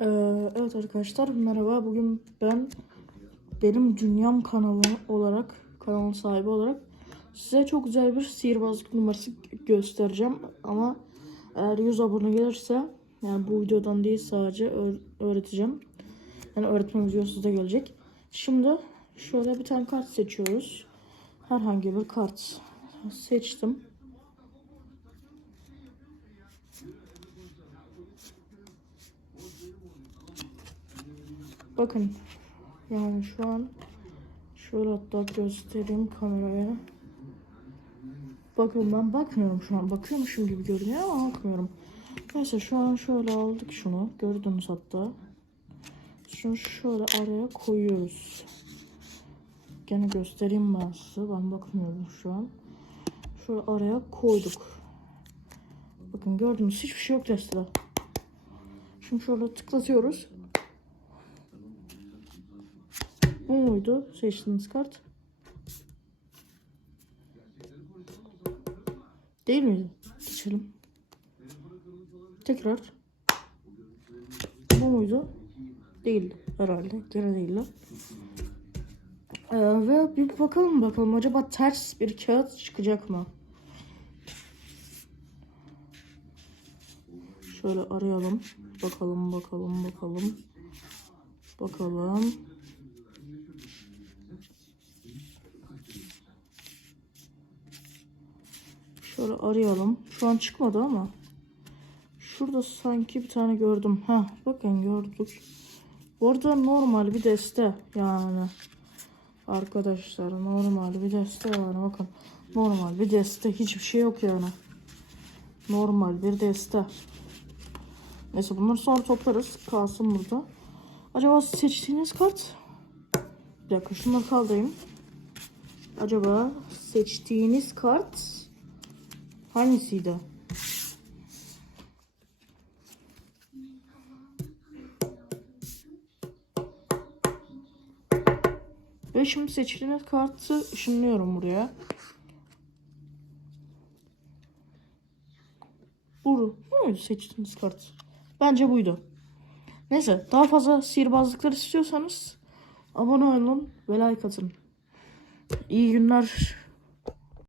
Ee, evet arkadaşlar merhaba. Bugün ben benim dünyam kanalı olarak kanalın sahibi olarak size çok güzel bir sihirbazlık numarası göstereceğim. Ama eğer 100 abone gelirse yani bu videodan değil sadece öğ- öğreteceğim. Yani öğretme videosu da gelecek. Şimdi şöyle bir tane kart seçiyoruz. Herhangi bir kart seçtim. Bakın yani şu an şöyle hatta göstereyim kameraya. Bakın ben bakmıyorum şu an. Bakıyormuşum gibi görünüyor ama bakmıyorum. Neyse şu an şöyle aldık şunu. Gördünüz hatta. Şunu şöyle araya koyuyoruz. Gene göstereyim ben size. Ben bakmıyorum şu an. Şöyle araya koyduk. Bakın gördünüz hiçbir şey yok destede. Şimdi şöyle tıklatıyoruz. Bu muydu seçtiğiniz kart? Değil miydi? Geçelim. Tekrar. Bu muydu? Değil herhalde. Gene değil. Ee, ve bir bakalım bakalım acaba ters bir kağıt çıkacak mı? Şöyle arayalım. Bakalım bakalım bakalım. Bakalım. Şöyle arayalım. Şu an çıkmadı ama. Şurada sanki bir tane gördüm. Ha, bakın gördük. Bu normal bir deste yani. Arkadaşlar normal bir deste yani bakın. Normal bir deste. Hiçbir şey yok yani. Normal bir deste. Neyse bunları sonra toplarız. Kalsın burada. Acaba seçtiğiniz kart? Bir dakika şunları kaldırayım. Acaba seçtiğiniz kart hangisiydi? Ve şimdi seçtiğiniz kartı ışınlıyorum buraya. Bu, bu muydu seçtiğiniz kart? Bence buydu. Neyse daha fazla sihirbazlıklar istiyorsanız abone olun ve like atın. İyi günler.